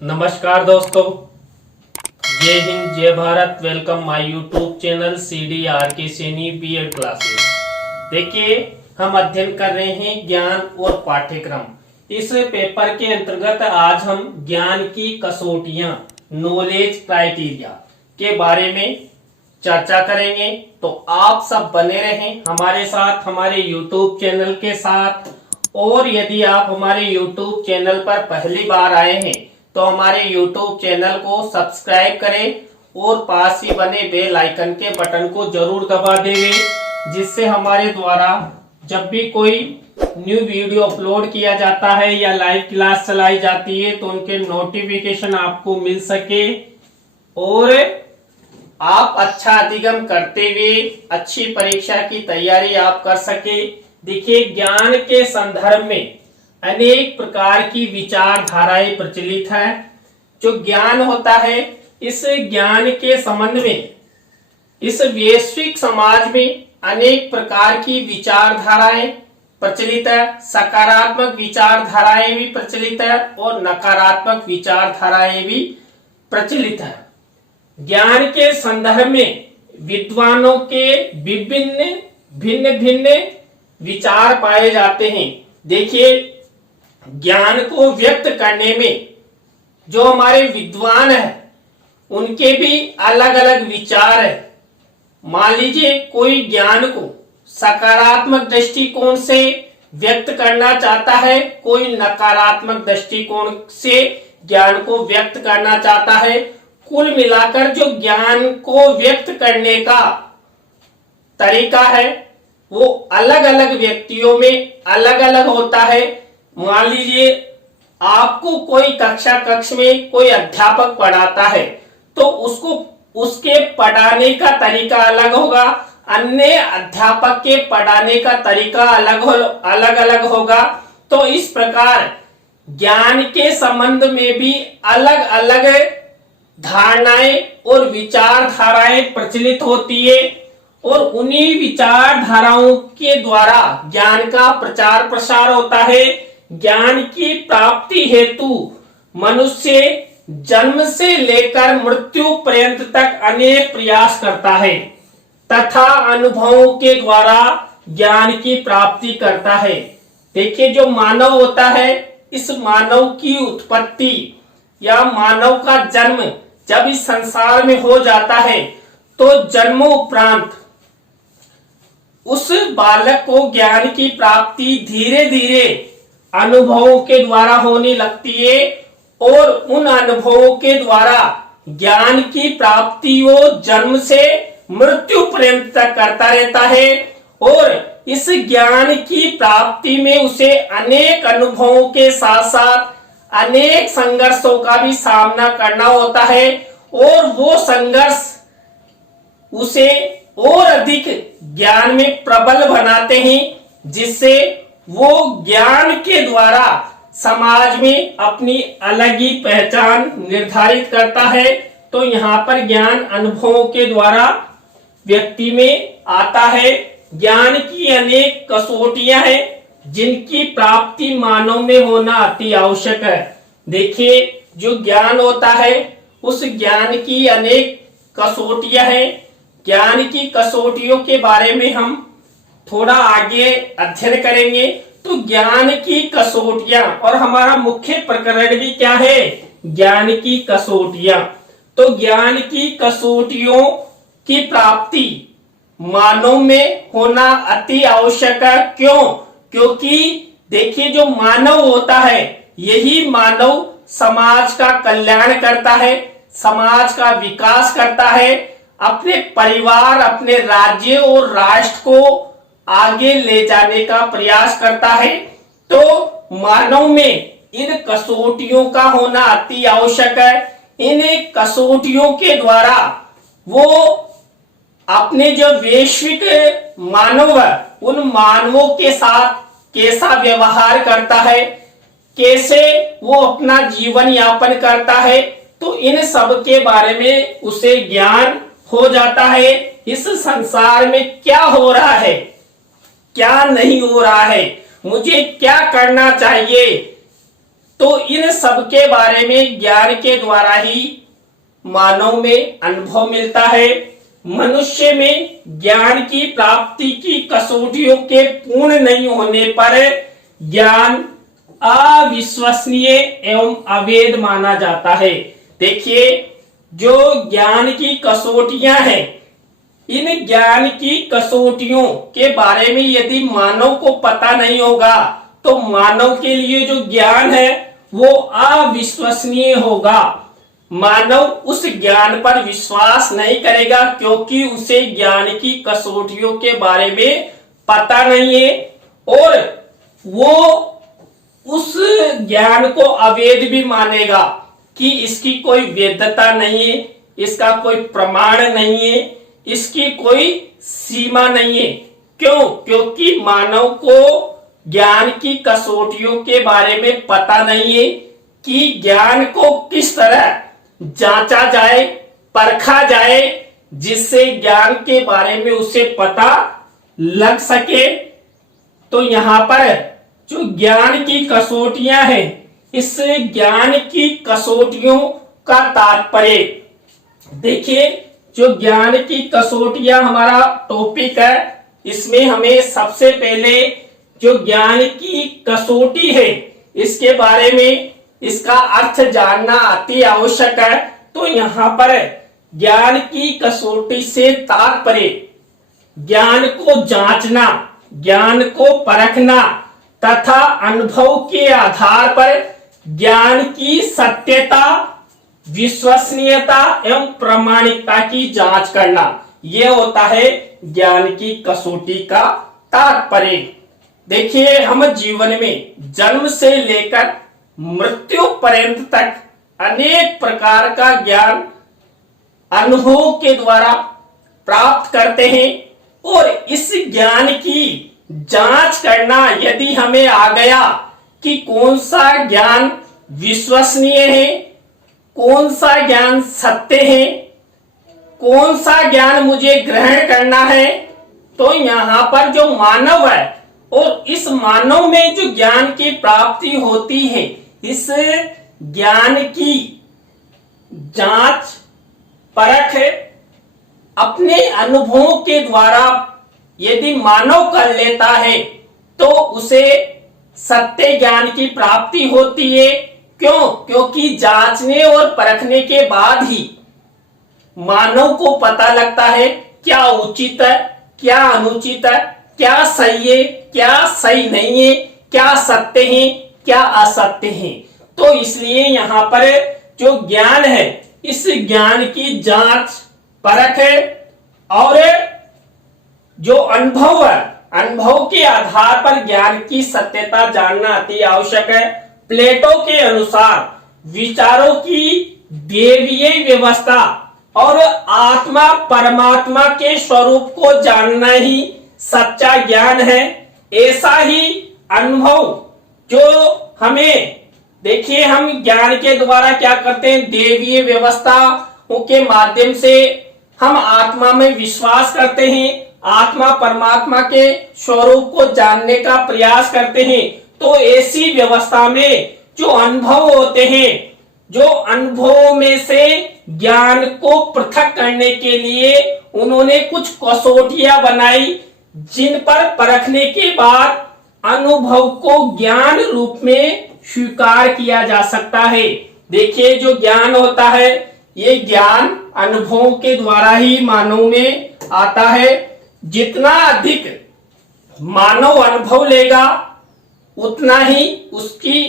नमस्कार दोस्तों, जय हिंद, जय Bharat. Welcome my YouTube channel CDRK Saini B Ed classes. देखिए, हम अध्ययन कर रहे हैं ज्ञान और पाठ्यक्रम। इस पेपर के अंतर्गत आज हम ज्ञान की कसौटियां, नॉलेज क्राइटेरिया के बारे में चर्चा करेंगे। तो आप सब बने रहें हमारे साथ, हमारे यूट्यूब चैनल के साथ। और यदि आप हमारे यूट्यूब चैनल पर पहली बार आए हैं तो हमारे YouTube चैनल को सब्सक्राइब करें और पास ही बने बेल आइकन के बटन को जरूर दबा देंगे, जिससे हमारे द्वारा जब भी कोई न्यू वीडियो अपलोड किया जाता है या लाइव क्लास चलाई जाती है तो उनके नोटिफिकेशन आपको मिल सके और आप अच्छा अधिगम करते हुए अच्छी परीक्षा की तैयारी आप कर सके। देखिए, ज्ञान के संदर्भ में अनेक प्रकार की विचारधाराएं प्रचलित है। जो ज्ञान होता है, इस ज्ञान के संबंध में इस वैश्विक समाज में अनेक प्रकार की विचारधाराएं प्रचलित है। सकारात्मक विचारधाराएं भी प्रचलित है और नकारात्मक विचारधाराएं भी प्रचलित है। ज्ञान के संदर्भ में विद्वानों के विभिन्न भिन्न भिन्न विचार पाए जाते हैं। देखिए, ज्ञान को व्यक्त करने में जो हमारे विद्वान हैं उनके भी अलग अलग विचार है। मान लीजिए, कोई ज्ञान को सकारात्मक दृष्टिकोण से व्यक्त करना चाहता है, कोई नकारात्मक दृष्टिकोण से ज्ञान को व्यक्त करना चाहता है। कुल मिलाकर जो ज्ञान को व्यक्त करने का तरीका है वो अलग अलग व्यक्तियों में अलग अलग होता है। मान लीजिए, आपको कोई कक्ष में कोई अध्यापक पढ़ाता है तो उसको उसके पढ़ाने का तरीका अलग होगा, अन्य अध्यापक के पढ़ाने का तरीका अलग अलग होगा। तो इस प्रकार ज्ञान के संबंध में भी अलग अलग धारणाएं और विचारधाराएं प्रचलित होती है और उन्हीं विचारधाराओं के द्वारा ज्ञान का प्रचार प्रसार होता है। ज्ञान की प्राप्ति हेतु मनुष्य जन्म से लेकर मृत्यु पर्यंत तक अनेक प्रयास करता है तथा अनुभवों के द्वारा ज्ञान की प्राप्ति करता है। देखिए, जो मानव होता है, इस मानव की उत्पत्ति या मानव का जन्म जब इस संसार में हो जाता है तो जन्मोपरांत उस बालक को ज्ञान की प्राप्ति धीरे धीरे अनुभवों के द्वारा होने लगती है और उन अनुभवों के द्वारा ज्ञान की प्राप्ति वो जन्म से मृत्यु पर्यंत तक करता रहता है। और इस ज्ञान की प्राप्ति में उसे अनेक अनुभवों के साथ साथ अनेक संघर्षों का भी सामना करना होता है और वो संघर्ष उसे और अधिक ज्ञान में प्रबल बनाते हैं, जिससे वो ज्ञान के द्वारा समाज में अपनी अलग ही पहचान निर्धारित करता है। तो यहाँ पर ज्ञान अनुभवों के द्वारा व्यक्ति में आता है। ज्ञान की अनेक कसौटियां हैं जिनकी प्राप्ति मानव में होना अति आवश्यक है। देखिए, जो ज्ञान होता है उस ज्ञान की अनेक कसौटियां हैं। ज्ञान की कसौटियों के बारे में हम थोड़ा आगे अध्ययन करेंगे। तो ज्ञान की कसौटियां, और हमारा मुख्य प्रकरण भी क्या है? ज्ञान की कसौटियां। तो ज्ञान की कसौटियों की प्राप्ति मानव में होना अति आवश्यक है। क्यों? क्योंकि देखिए, जो मानव होता है यही मानव समाज का कल्याण करता है, समाज का विकास करता है, अपने परिवार, अपने राज्य और राष्ट्र को आगे ले जाने का प्रयास करता है। तो मानव में इन कसौटियों का होना अति आवश्यक है। इन कसौटियों के द्वारा वो अपने जो वैश्विक मानव है उन मानवों के साथ कैसा व्यवहार करता है, कैसे वो अपना जीवन यापन करता है, तो इन सब के बारे में उसे ज्ञान हो जाता है। इस संसार में क्या हो रहा है, क्या नहीं हो रहा है, मुझे क्या करना चाहिए, तो इन सब के बारे में ज्ञान के द्वारा ही मानव में अनुभव मिलता है। मनुष्य में ज्ञान की प्राप्ति की कसौटियों के पूर्ण नहीं होने पर ज्ञान अविश्वसनीय एवं अवैध माना जाता है। देखिए, जो ज्ञान की कसौटियां हैं, इन ज्ञान की कसौटियों के बारे में यदि मानव को पता नहीं होगा तो मानव के लिए जो ज्ञान है वो अविश्वसनीय होगा। मानव उस ज्ञान पर विश्वास नहीं करेगा क्योंकि उसे ज्ञान की कसौटियों के बारे में पता नहीं है और वो उस ज्ञान को अवैध भी मानेगा कि इसकी कोई वैधता नहीं है, इसका कोई प्रमाण नहीं है, इसकी कोई सीमा नहीं है। क्यों? क्योंकि मानव को ज्ञान की कसौटियों के बारे में पता नहीं है कि ज्ञान को किस तरह जांचा जाए, परखा जाए, जिससे ज्ञान के बारे में उसे पता लग सके। तो यहाँ पर जो ज्ञान की कसौटियां हैं, इस ज्ञान की कसौटियों का तात्पर्य देखिए। जो ज्ञान की कसौटियां हमारा टॉपिक है, इसमें हमें सबसे पहले जो ज्ञान की कसौटी है इसके बारे में, इसका अर्थ जानना अति आवश्यक है। तो यहाँ पर ज्ञान की कसौटी से तात्पर्य ज्ञान को जांचना, ज्ञान को परखना तथा अनुभव के आधार पर ज्ञान की सत्यता, विश्वसनीयता एवं प्रामाणिकता की जांच करना, यह होता है ज्ञान की कसौटी का तात्पर्य। देखिए, हम जीवन में जन्म से लेकर मृत्यु पर्यंत तक अनेक प्रकार का ज्ञान अनुभव के द्वारा प्राप्त करते हैं और इस ज्ञान की जांच करना यदि हमें आ गया कि कौन सा ज्ञान विश्वसनीय है, कौन सा ज्ञान सत्य है, कौन सा ज्ञान मुझे ग्रहण करना है, तो यहाँ पर जो मानव है और इस मानव में जो ज्ञान की प्राप्ति होती है, इस ज्ञान की जांच परख अपने अनुभवों के द्वारा यदि मानव कर लेता है तो उसे सत्य ज्ञान की प्राप्ति होती है। क्यों? क्योंकि जांचने और परखने के बाद ही मानव को पता लगता है क्या उचित है, क्या अनुचित है, क्या सही है, क्या सही नहीं है, क्या सत्य है, क्या असत्य है। तो इसलिए यहाँ पर जो ज्ञान है, इस ज्ञान की जांच परख है और जो अनुभव है, अनुभव के आधार पर ज्ञान की सत्यता जानना अति आवश्यक है। प्लेटो के अनुसार विचारों की दैवीय व्यवस्था और आत्मा परमात्मा के स्वरूप को जानना ही सच्चा ज्ञान है। ऐसा ही अनुभव जो हमें, देखिए, हम ज्ञान के द्वारा क्या करते हैं, दैवीय व्यवस्था के माध्यम से हम आत्मा में विश्वास करते हैं, आत्मा परमात्मा के स्वरूप को जानने का प्रयास करते हैं। तो ऐसी व्यवस्था में जो अनुभव होते हैं, जो अनुभव में से ज्ञान को पृथक करने के लिए उन्होंने कुछ कसौटियां बनाई, जिन पर परखने के बाद अनुभव को ज्ञान रूप में स्वीकार किया जा सकता है। देखिए, जो ज्ञान होता है, ये ज्ञान अनुभवों के द्वारा ही मानव में आता है। जितना अधिक मानव अनुभव लेगा उतना ही उसकी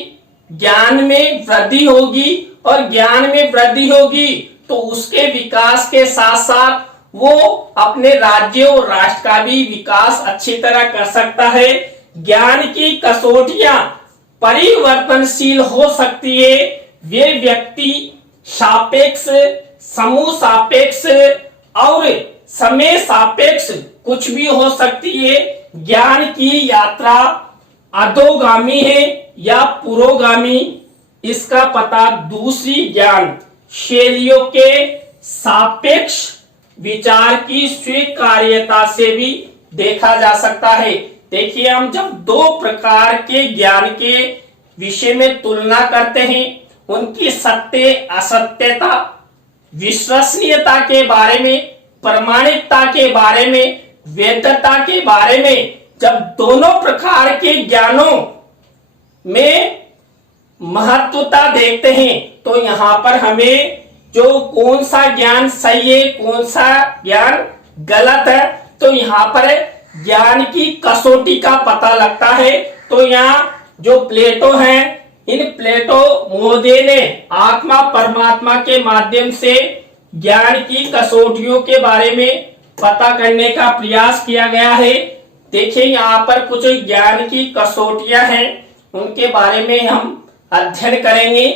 ज्ञान में वृद्धि होगी और ज्ञान में वृद्धि होगी तो उसके विकास के साथ साथ वो अपने राज्य और राष्ट्र का भी विकास अच्छी तरह कर सकता है। ज्ञान की कसौटियां परिवर्तनशील हो सकती है। वे व्यक्ति सापेक्ष, समूह सापेक्ष और समय सापेक्ष कुछ भी हो सकती है। ज्ञान की यात्रा अधोगामी है या पुरोगामी, इसका पता दूसरी ज्ञान शैलियों के सापेक्ष विचार की स्वीकार्यता से भी देखा जा सकता है। देखिए, हम जब दो प्रकार के ज्ञान के विषय में तुलना करते हैं, उनकी सत्य असत्यता, विश्वसनीयता के बारे में, प्रामाणिकता के बारे में, वैधता के बारे में, जब दोनों प्रकार के ज्ञानों में महत्वता देखते हैं तो यहां पर हमें जो कौन सा ज्ञान सही है, कौन सा ज्ञान गलत है, तो यहाँ पर ज्ञान की कसौटी का पता लगता है। तो यहाँ जो प्लेटो हैं, इन प्लेटो महोदय ने आत्मा परमात्मा के माध्यम से ज्ञान की कसौटियों के बारे में पता करने का प्रयास किया गया है। देखिए यहाँ पर कुछ ज्ञान की कसौटियां हैं, उनके बारे में हम अध्ययन करेंगे,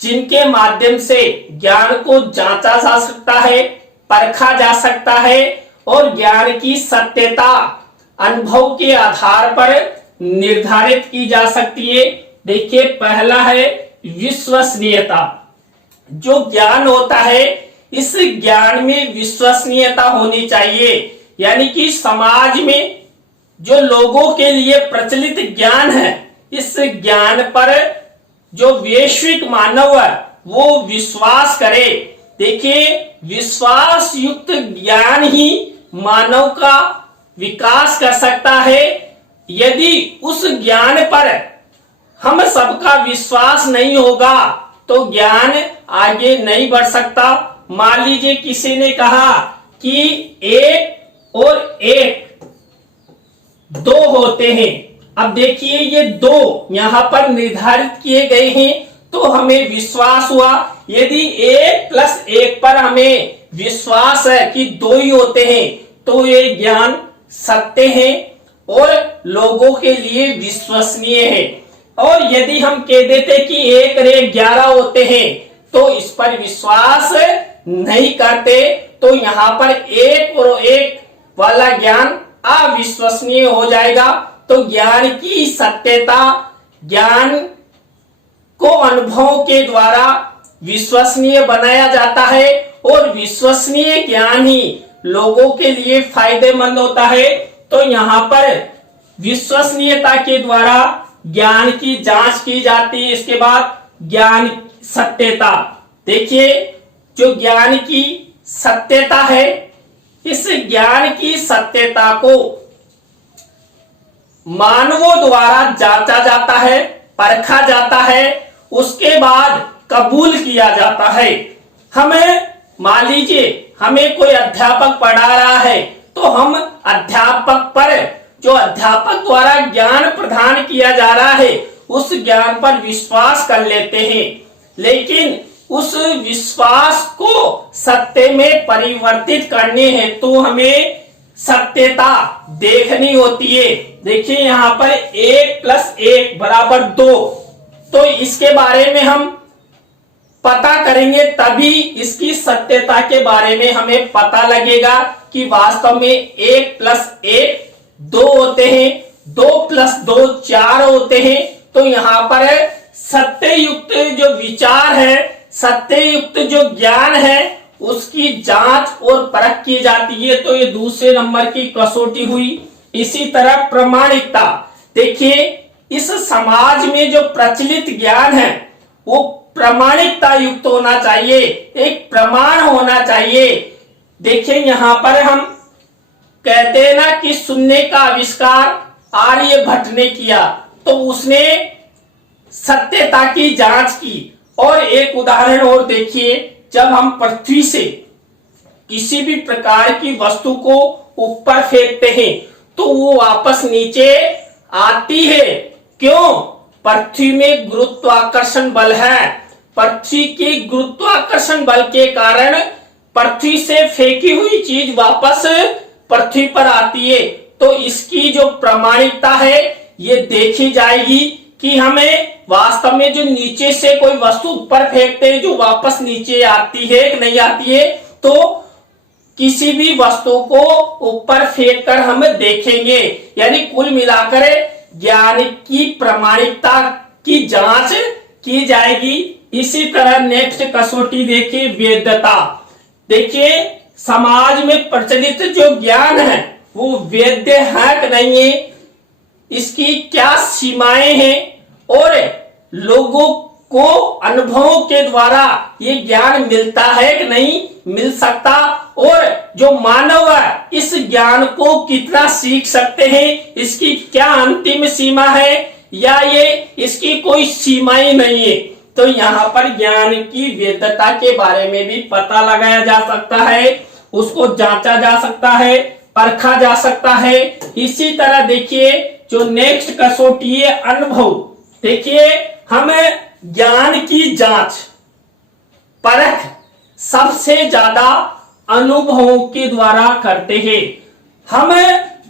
जिनके माध्यम से ज्ञान को जांचा जा सकता है, परखा जा सकता है और ज्ञान की सत्यता अनुभव के आधार पर निर्धारित की जा सकती है। देखिए पहला है विश्वसनीयता। जो ज्ञान होता है, इस ज्ञान में विश्वसनीयता होनी चाहिए, यानी कि समाज में जो लोगों के लिए प्रचलित ज्ञान है, इस ज्ञान पर जो वैश्विक मानव है वो विश्वास करे। देखिए विश्वास युक्त ज्ञान ही मानव का विकास कर सकता है। यदि उस ज्ञान पर हम सबका विश्वास नहीं होगा तो ज्ञान आगे नहीं बढ़ सकता। मान लीजिए किसी ने कहा कि एक और एक दो होते हैं। अब देखिए ये दो यहां पर निर्धारित किए गए हैं तो हमें विश्वास हुआ। यदि 1+1 पर हमें विश्वास है कि दो ही होते हैं तो ये ज्ञान सत्य है और लोगों के लिए विश्वसनीय है। और यदि हम कह देते कि 1-11 होते हैं तो इस पर विश्वास नहीं करते, तो यहाँ पर 1 और 1 वाला ज्ञान अविश्वसनीय हो जाएगा। तो ज्ञान की सत्यता, ज्ञान को अनुभव के द्वारा विश्वसनीय बनाया जाता है और विश्वसनीय ज्ञान ही लोगों के लिए फायदेमंद होता है। तो यहाँ पर विश्वसनीयता के द्वारा ज्ञान की जांच की जाती है। इसके बाद ज्ञान सत्यता। देखिए जो ज्ञान की सत्यता है, इस ज्ञान की सत्यता को मानवों द्वारा जांचा जाता है, परखा जाता है, उसके बाद कबूल किया जाता है। हमें मान लीजिए हमें कोई अध्यापक पढ़ा रहा है तो हम अध्यापक पर, जो अध्यापक द्वारा ज्ञान प्रदान किया जा रहा है, उस ज्ञान पर विश्वास कर लेते हैं। लेकिन उस विश्वास को सत्य में परिवर्तित करने हेतु तो हमें सत्यता देखनी होती है। देखिए यहाँ पर 1+1 = 2, तो इसके बारे में हम पता करेंगे तभी इसकी सत्यता के बारे में हमें पता लगेगा कि वास्तव में 1+1 2 होते हैं, 2+2 4 होते हैं। तो यहाँ पर सत्ययुक्त जो विचार है, सत्ययुक्त जो ज्ञान है, उसकी जांच और परख की जाती है। तो ये दूसरे नंबर की कसौटी हुई। इसी तरह प्रामाणिकता। देखिए इस समाज में जो प्रचलित ज्ञान है वो प्रामाणिकता युक्त होना चाहिए, एक प्रमाण होना चाहिए। देखिए यहाँ पर हम कहते हैं ना कि शून्य का आविष्कार आर्यभट्ट ने किया, तो उसने सत्यता की जांच की। और एक उदाहरण और देखिए, जब हम पृथ्वी से किसी भी प्रकार की वस्तु को ऊपर फेंकते हैं तो वो वापस नीचे आती है। क्यों? पृथ्वी में गुरुत्वाकर्षण बल है। पृथ्वी के गुरुत्वाकर्षण बल के कारण पृथ्वी से फेंकी हुई चीज वापस पृथ्वी पर आती है। तो इसकी जो प्रामाणिकता है ये देखी जाएगी कि हमें वास्तव में जो नीचे से कोई वस्तु ऊपर फेंकते हैं जो वापस नीचे आती है कि नहीं आती है। तो किसी भी वस्तु को ऊपर फेंक कर हम देखेंगे, यानी कुल मिलाकर ज्ञान की प्रामाणिकता की जांच की जाएगी। इसी तरह नेक्स्ट कसौटी देखिए, वैधता। देखिए समाज में प्रचलित जो ज्ञान है वो वैध है कि नहीं है, इसकी क्या सीमाएं हैं और लोगों को अनुभवों के द्वारा ये ज्ञान मिलता है कि नहीं मिल सकता, और जो मानव है इस ज्ञान को कितना सीख सकते हैं, इसकी क्या अंतिम सीमा है या ये इसकी कोई सीमाएं नहीं है। तो यहाँ पर ज्ञान की वैधता के बारे में भी पता लगाया जा सकता है, उसको जांचा जा सकता है, परखा जा सकता है। इसी तरह देखिए जो नेक्स्ट कसौटी है अनुभव। देखिए हम ज्ञान की जांच परख सबसे ज्यादा अनुभवों के द्वारा करते हैं। हम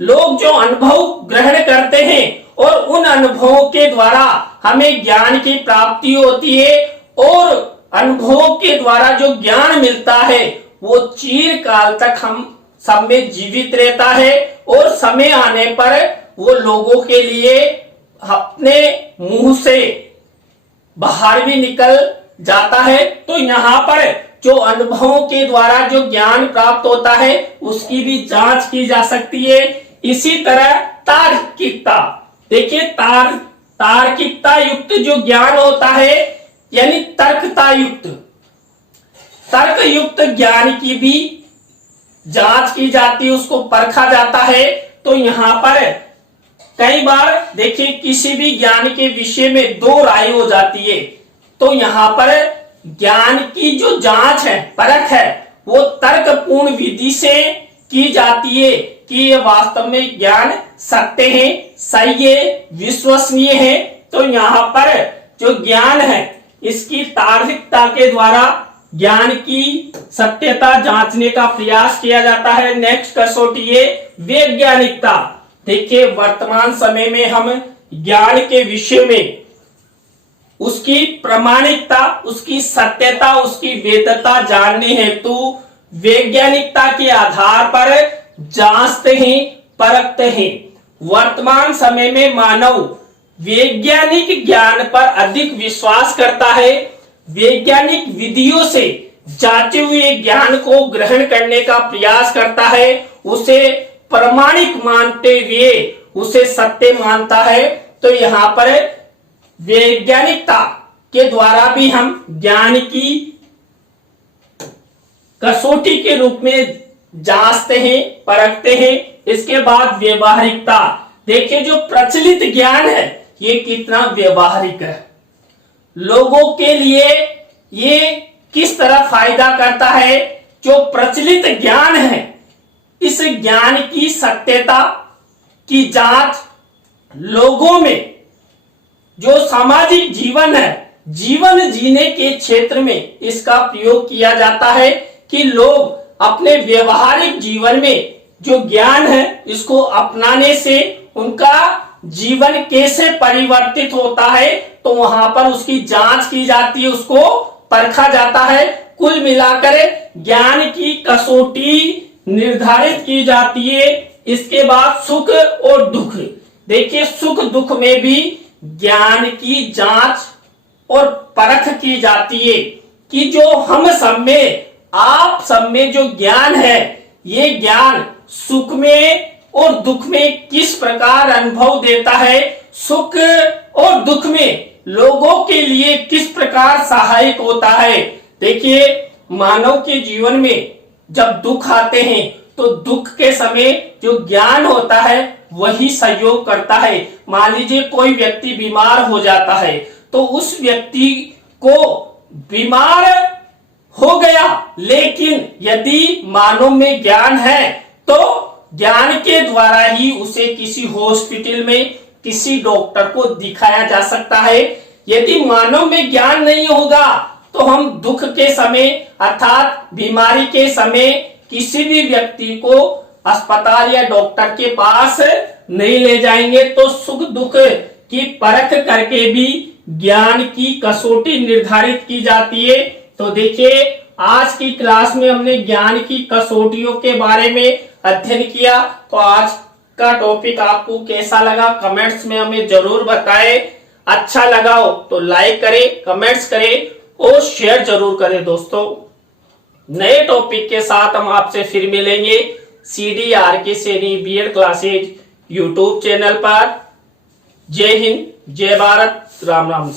लोग जो अनुभव ग्रहण करते हैं और उन अनुभवों के द्वारा हमें ज्ञान की प्राप्ति होती है, और अनुभवों के द्वारा जो ज्ञान मिलता है वो चिरकाल तक हम सब में जीवित रहता है, और समय आने पर वो लोगों के लिए अपने मुंह से बाहर भी निकल जाता है। तो यहाँ पर जो अनुभवों के द्वारा जो ज्ञान प्राप्त होता है उसकी भी जांच की जा सकती है। इसी तरह तार्किकता, देखिए तार्किकता युक्त जो ज्ञान होता है, यानी तर्क युक्त ज्ञान की भी जांच की जाती है, उसको परखा जाता है। तो यहाँ पर कई बार देखिए किसी भी ज्ञान के विषय में दो राय हो जाती है, तो यहाँ पर ज्ञान की जो जांच है, परख है, वो तर्कपूर्ण विधि से की जाती है कि ये वास्तव में ज्ञान सत्य है, सही है, विश्वसनीय है। तो यहाँ पर जो ज्ञान है इसकी तार्किकता के द्वारा ज्ञान की सत्यता जांचने का प्रयास किया जाता है। नेक्स्ट कसौटी है वैज्ञानिकता। देखिए वर्तमान समय में हम ज्ञान के विषय में उसकी प्रामाणिकता, उसकी सत्यता, उसकी वैधता जानने हेतु वैज्ञानिकता के आधार पर जांचते हैं, परखते हैं। वर्तमान समय में मानव वैज्ञानिक ज्ञान पर अधिक विश्वास करता है, वैज्ञानिक विधियों से जांचे हुए ज्ञान को ग्रहण करने का प्रयास करता है, उसे प्रामाणिक मानते हुए उसे सत्य मानता है। तो यहाँ पर वैज्ञानिकता के द्वारा भी हम ज्ञान की कसौटी के रूप में जांचते हैं, परखते हैं। इसके बाद व्यवहारिकता। देखिए जो प्रचलित ज्ञान है ये कितना व्यवहारिक है, लोगों के लिए ये किस तरह फायदा करता है। जो प्रचलित ज्ञान है इस ज्ञान की सत्यता की जांच लोगों में जो सामाजिक जीवन है, जीवन जीने के क्षेत्र में इसका प्रयोग किया जाता है कि लोग अपने व्यवहारिक जीवन में जो ज्ञान है इसको अपनाने से उनका जीवन कैसे परिवर्तित होता है, तो वहां पर उसकी जांच की जाती है, उसको परखा जाता है। कुल मिलाकर ज्ञान की कसौटी निर्धारित की जाती है। इसके बाद सुख और दुख। देखिए सुख दुख में भी ज्ञान की जांच और परख की जाती है कि जो हम सब में, आप सब में जो ज्ञान है ये ज्ञान सुख में और दुख में किस प्रकार अनुभव देता है, सुख और दुख में लोगों के लिए किस प्रकार सहायक होता है। देखिए मानव के जीवन में जब दुख आते हैं तो दुख के समय जो ज्ञान होता है वही सहयोग करता है। मान लीजिए कोई व्यक्ति बीमार हो जाता है तो उस व्यक्ति को बीमार हो गया, लेकिन यदि मानव में ज्ञान है तो ज्ञान के द्वारा ही उसे किसी हॉस्पिटल में किसी डॉक्टर को दिखाया जा सकता है। यदि मानव में ज्ञान नहीं होगा तो हम दुख के समय अर्थात बीमारी के समय किसी भी व्यक्ति को अस्पताल या डॉक्टर के पास नहीं ले जाएंगे। तो सुख दुख की परख करके भी ज्ञान की कसौटी निर्धारित की जाती है। तो देखिए आज की क्लास में हमने ज्ञान की कसौटियों के बारे में अध्ययन किया। तो आज का टॉपिक आपको कैसा लगा कमेंट्स में हमें जरूर बताएं। अच्छा लगा हो तो लाइक करें, कमेंट्स करें और शेयर जरूर करें। दोस्तों नए टॉपिक के साथ हम आपसे फिर मिलेंगे CDRK Saini BEd classes YouTube channel पर। जय हिंद, जय भारत, राम राम।